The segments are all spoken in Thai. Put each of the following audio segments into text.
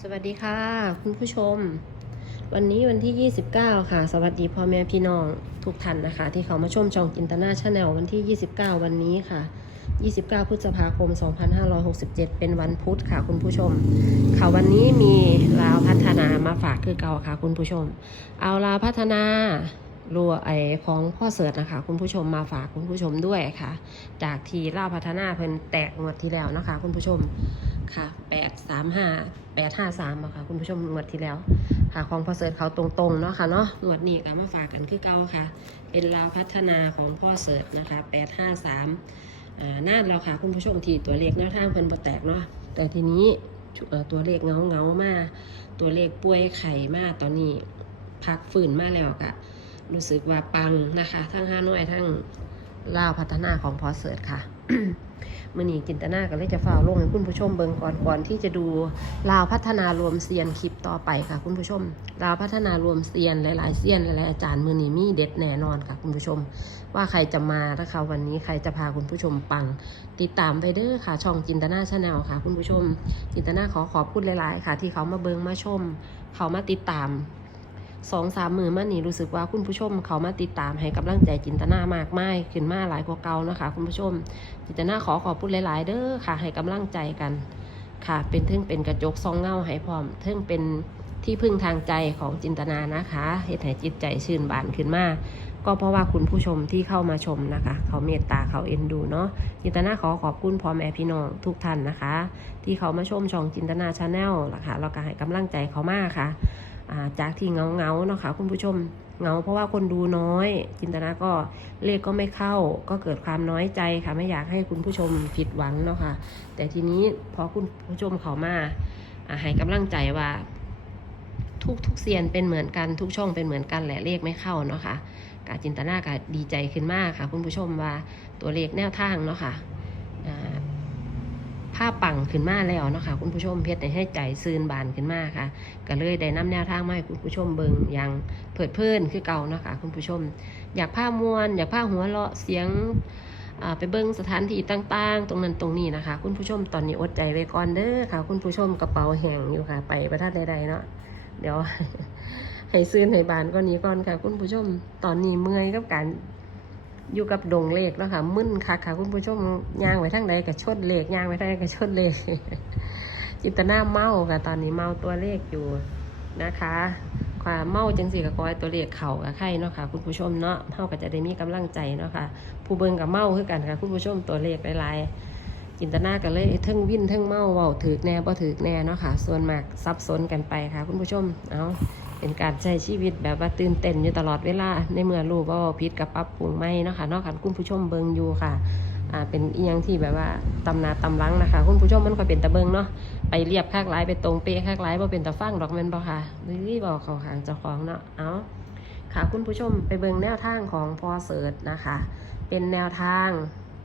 สวัสดีค่ะ คุณผู้ชม วันนี้วันที่ 29 ค่ะ สวัสดีพ่อแม่พี่น้องทุกท่านนะคะ ที่เขามาชมช่องจินตนาชาแนลวันที่ 29 วันนี้ค่ะ 29 พฤษภาคม 2567 เป็นวันพุธค่ะ คุณผู้ชมค่ะวันนี้มีลาวพัฒนามาฝากคือเก่าค่ะ คุณผู้ชม เอาลาวพัฒนารัวไอของพ่อเสิร์ตนะคะ คุณผู้ชมมาฝากคุณผู้ชมด้วยค่ะ จากทีลาวพัฒนาเพิ่นแตกงวดที่แล้วนะคะ คุณผู้ชม ค่ะแปดสามห้าแปดห้าสามอะค่ะ คุณผู้ชมงวดที่แล้ว ค่ะของพ่อเสิร์ชเขาตรงๆเนาะค่ะเนาะงวดนี้ก็มาฝากกันคือเก่าค่ะ เป็นลาวพัฒนาของพ่อเสิร์ชนะคะแปดห้าสามอ่านาค่ะ คุณผู้ชมที่ตัวเลขแนวทางเพิ่นบ่แตกเนาะแต่ทีนี้ตัวเลขเงาเงาๆมาตัวเลขป่วยไข่มาตอนนี้พักฝืนมาแล้วกะรู้สึกว่าปังนะคะ ทั้งห้าน้อยทั้งลาวพัฒนาของพอเสิร์ชค่ะ มือนี้จินตนาก็เลยจะฝ่าลงให้คุณผู้ชมเบิงก่อนก่อนที่จะดูลาวพัฒนารวมเซียนคลิปต่อไปค่ะ คุณผู้ชม ลาวพัฒนารวมเซียนหลายๆเซียนหลายๆอาจารย์มือนี้มีเด็ดแน่นอนค่ะคุณผู้ชม ว่าใครจะมานะคะวันนี้ใครจะพาคุณผู้ชมปัง ติดตามไปเด้อค่ะ ช่องจินตนาชาแนลค่ะ คุณผู้ชม จินตนาขอขอบคุณหลาย ๆ ค่ะ ที่เขามาเบิ่งมาชม เขามาติดตาม สองสามมือมานี่รู้สึกว่าคุณผู้ชมเขามาติดตามให้กำลังใจจินตนามากมายขึ้นมาหลายกว่าเก่านะคะ คุณผู้ชม จินตนาขอขอบคุณหลาย ๆ เด้อค่ะ ให้กำลังใจกัน ค่ะ เป็นเทึ่งเป็นกระจกซองเงาให้พร้อมเทึ่งเป็นที่พึ่งทางใจของจินตนานะคะเฮ็ดให้จิตใจชื่นบานขึ้นมาก็เพราะว่าคุณผู้ชมที่เข้ามาชมนะคะ เขาเมตตาเขาเอ็นดูเนาะจินตนาขอขอบคุณพ่อแม่พี่น้องทุกท่านนะคะ ที่เขามาชมช่องจินตนาชาแนลล่ะคะเราก็ให้กำลังใจเขามากค่ะ จากที่เงาเงาเนาะค่ะคุณผู้ชมเงาเพราะว่าคนดูน้อย จินตนาก็เลขก็ไม่เข้า ก็เกิดความน้อยใจค่ะ ไม่อยากให้คุณผู้ชมผิดหวังเนาะค่ะ แต่ทีนี้พอคุณผู้ชมเขามาอ่าให้กำลังใจว่า ทุกทุกเซียนเป็นเหมือนกันทุกช่องเป็นเหมือนกันแหละเลขไม่เข้าเนาะค่ะกาจินตนาก็ดีใจขึ้นมากค่ะ คุณผู้ชมว่าตัวเลขแนวทางเนาะค่ะอ่า ภาพปังขึ้นมาแล้วเนาะค่ะคุณผู้ชมเพชรให้ใจซืนบานขึ้นมาค่ะก็เลยได้นำแนวทางมาให้คุณผู้ชมเบิงอย่างเผิดเพลินคือเก่าเนาะค่ะคุณผู้ชม อยากผ้ามวน อยากผ้าหัวเราะเสียงไปเบิงสถานที่ต่างๆ ตรงนั้นตรงนี้นะคะ คุณผู้ชมตอนนี้อดใจไว้ก่อนเด้อค่ะ คุณผู้ชมกระเป๋าแห้งอยู่ค่ะ ไปประทัดใดๆเนาะเดี๋ยวให้ซื้อในบานก็นี้ก่อนค่ะ คุณผู้ชมตอนนี้เมื่อยกับการ อยู่กับดงเลขแล้วค่ะมึนคักค่ะคุณผู้ชมย่างไว้ทั้งใดกับชดเลขย่างไว้ทั้งใดกับชดเลขจินตนาเมาค่ะตอนนี้เมาตัวเลขอยู่นะคะความเมาจังสีกับกอยตัวเลขเข่ากับไข่เนาะค่ะคุณผู้ชมเนาะเฮาก็จะได้มีกำลังใจเนาะค่ะผู้เบิ่งกับเมาคือกันค่ะคุณผู้ชมตัวเลขหลายๆจินตนากันเลยเทิงวิ่นเทิงเมาเว้าถือแน่บ่ถือแน่เนาะค่ะ ส่วนมากซับซ้อนกันไปค่ะ คุณผู้ชมเอา เป็นการใช้ชีวิตแบบว่าตื่นเต้นอยู่ตลอดเวลา ในเมื่อรู้ว่าผิดกับปรับปรุงไม่นะคะนาะค่ะคุณผู้ชมเบิงอยู่ค่ะอ่าเป็นอีหยังที่แบบว่าตำนาตำลังนะคะ คุณผู้ชมมันก็เป็นตะเบิงเนาะไปเรียบข้างหลายไปตรงเป๊ะข้างหลายบ่เป็นตะฟังดอกแม่นบ่ค่ะรีบบอกเขาหางเจ้าของเนาะเอาค่ะคุณผู้ชมไปเบิงแนวทางของพอเสิร์ชนะคะ เป็นแนวทาง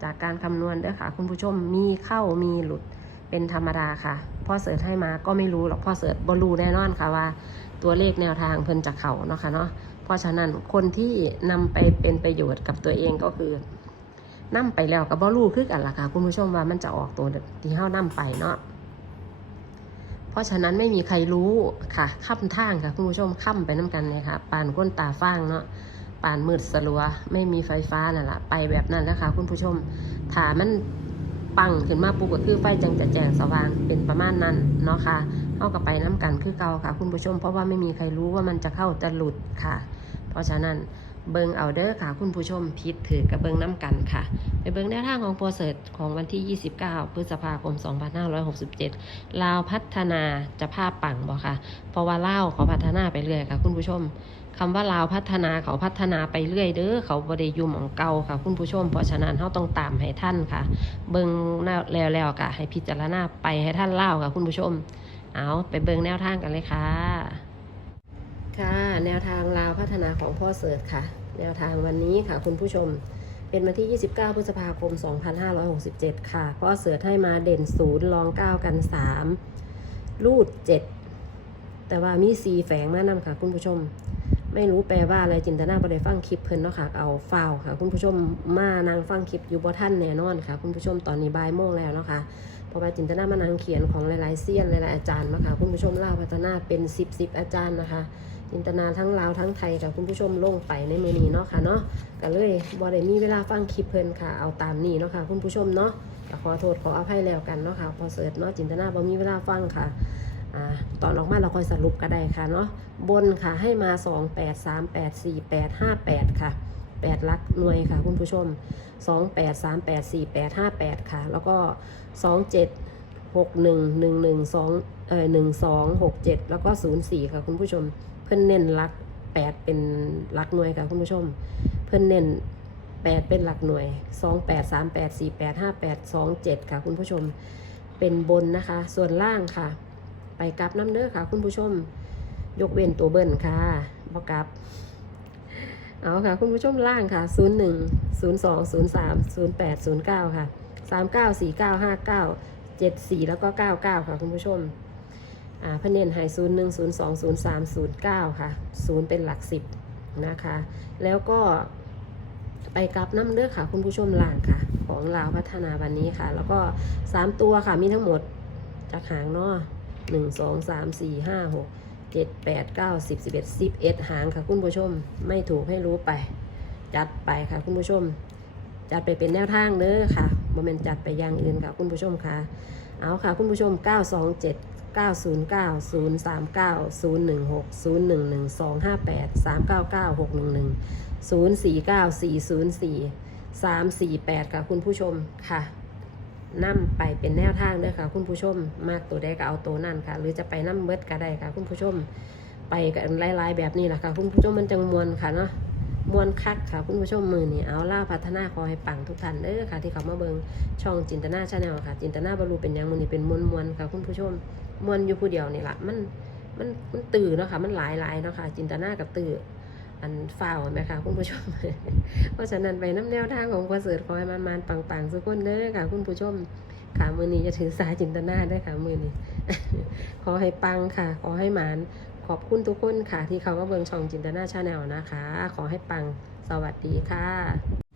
จากการคำนวณด้อค่ะ คุณผู้ชมมีเข้ามีหลุดเป็นธรรมดาค่ะ พ่อเสิร์ชให้มาก็ไม่รู้หรอกพ่อเสิร์ชบรู้แน่นอนค่ะว่า ตัวเลขแนวทางเพิ่นจะเขาเนาะค่ะเนาะเพราะฉะนั้นคนที่นำไปเป็นประโยชน์กับตัวเองก็คือนํไปแล้วก็บ่รู้คือกันล่ะค่ะคุณผู้ชมว่ามันจะออกตัวที่เฮานํไปเนาะเพราะฉะนั้นไม่มีใครรู้ค่ะค่ำทางค่ะคุณผู้ชมค่ำไปน้กันเนี่ยค่ะปานก้นตาฟ้างเนาะปานมืดสลัว ไม่มีไฟฟ้านั่นแหละไปแบบนั้นนะคะคุณผู้ชมถามัน ปังขึ้นมาปุ๊บก็คือไฟจังจะแจงสว่างเป็นประมาณนั้นเนาะค่ะเฮากับไปน้กันคือเก่าค่ะ คุณผู้ชมเพราะว่าไม่มีใครรู้ว่ามันจะเข้าจะหลุดค่ะ เพราะฉะนั้นเบิงเอาเด้อค่ะ คุณผู้ชมพิดถือกับเบิงน้ำกันค่ะ ไปเบิงแนวทางของโปรเซสของวันที่ 29 พฤษภาคม 2567 ลาวพัฒนาจะภาพปังบ่ค่ะ เพราะว่าเล่าเขาพัฒนาไปเรื่อยค่ะ คุณผู้ชม คำว่าลาวพัฒนาเขาพัฒนาไปเรื่อยเด้อเขาบริยุมของเก่าค่ะ คุณผู้ชมเพราะฉะนั้นเขาต้องตามให้ท่านค่ะ เบิงแล้วแล้วๆค่ะ ให้พิจารณาไปให้ท่านเล่าค่ะ คุณผู้ชม เอาไปเบิงแนวทางกันเลยค่ะ ค่ะ แนวทางลาวพัฒนาของพ่อเสิร์ชค่ะ แนวทางวันนี้ค่ะ คุณผู้ชมเป็นวันที่ 29 พฤษภาคม 2567 ค่ะ พ่อเสิร์ชให้มาเด่นศูนย์รอง 9 กัน 3 รูด 7 แต่ว่ามีสีแฝงมานำค่ะ คุณผู้ชม ไม่รู้แปลว่าอะไรจินตนาบริฟังคลิปเพิ่นเนาะค่ะ เอาฟาวค่ะ คุณผู้ชมมานางฟังคลิปอยู่บ่ท่านแน่นอนค่ะ คุณผู้ชมตอนนี้บ่ายโมงแล้วเนาะค่ะเพราะว่าจินตนามานังเขียนของหลายๆเซียนหลายๆอาจารย์มาค่ะคุณผู้ชมเล่าพัฒนาเป็น10บสอาจารย์นะคะ จินตนาทั้งลาวทั้งไทยกับคุณผู้ชมลงไปในเมนีเนาะค่ะเนาะก็เลยบอได้มีเวลาฟังคลิปเพิ่นค่ะเอาตามนี้เนาะค่ะคุณผู้ชมเนาะขอโทษขออภัยแล้วกันเนาะค่ะพอเสิร์ชเนาะจินตนาบ่มีเวลาฟังค่ะ อ่าตอนออกมาเราค่อยสรุปก็ได้ค่ะเนาะบนค่ะให้มา 2 8 3 8 4 8 5 8 ค่ะ 8ลักหน่วยค่ะคุณผู้ชม 2 8 3 8 4 8 5 8 ค่ะ แล้วก็ 2 7 6 1 1 1 2เอ่อ1 2 6 7 แล้วก็ 0 4 ค่ะคุณผู้ชม เพิ่นเน้นลัก 8 เป็นหลักหน่วยค่ะคุณผู้ชม เพิ่นเน้น8 เป็นหลักหน่วย 2 8 3 8 4 8 5 8 2 7 ค่ะคุณผู้ชม เป็นบนนะคะ ส่วนล่างค่ะ ไปกลับน้ำเด้อค่ะ คุณผู้ชม ยกเว้นตัวเบิ้ลค่ะบ่กลับ เอาค่ะ คุณผู้ชมล่างค่ะ 01 02 03 08 09 ค่ะ 39 49 59 74 แล้วก็ 99 ค่ะ คุณผู้ชม อ่าพเนนไฮศูนย์หนึ่งศูนย์สองศูนย์สามศูนย์เก้าค่ะศูนย์เป็นหลักสิบนะคะ แล้วก็ไปกลับน้ำเลือกค่ะ คุณผู้ชมล่างค่ะ ของลาวพัฒนาวันนี้ค่ะ แล้วก็สามตัวค่ะ มีทั้งหมดจากหางเนาะ หนึ่งสองสามสี่ห้าหกเจ็ดแปดเก้าสิบสิบเอ็ดสิบเอ็ดหางค่ะคุณผู้ชม ไม่ถูกให้รู้ไป จัดไปค่ะคุณผู้ชม จัดไปเป็นแนวทางเด้อค่ะโมเมนจัดไปอย่างอื่นค่ะคุณผู้ชมค่ะ เอาค่ะคุณผู้ชม 927 909 039 016 011 258 399 611 049 404 348 ค่ะคุณผู้ชมค่ะ นำไปเป็นแนวทางเด้อค่ะ คุณผู้ชม มากตัวใดก็เอาตัวนั่นค่ะ หรือจะไปน้ำเบิดก็ได้ค่ะ คุณผู้ชม ไปกันไล่ๆแบบนี้แหละค่ะ คุณผู้ชมมันจังมวนค่ะเนาะมวนคักค่ะ คุณผู้ชมมือนี่เอาล่าพัฒนาขอให้ปังทุกท่านเด้อค่ะ ที่เขามาเบิงช่องจินตนาชาแนลค่ะ จินตนาบรรลุเป็นยังมือนี่เป็นมวนมวนๆค่ะ คุณผู้ชมมวนอยู่ผู้เดียวนี่แหละมันมันมันตื่นเนาะค่ะ มันหลายหลายๆเนาะค่ะ จินตนากับตื่น อันฝ้าวไหมคะคุณผู้ชม เพราะฉะนั้นไปน้ำแนวทางของประเสริฐขอให้มันมันปังๆสุกคนเด้อค่ะ คุณผู้ชมค่ะมือนี้จะถือสายจินตนาได้อค่ะมือนี้ ขอให้ปังค่ะ ขอให้หมานขอบคุณทุกคนค่ะ ที่เขามาเบิงช่องจินตนาชาแนลนะคะ ขอให้ปังสวัสดีค่ะ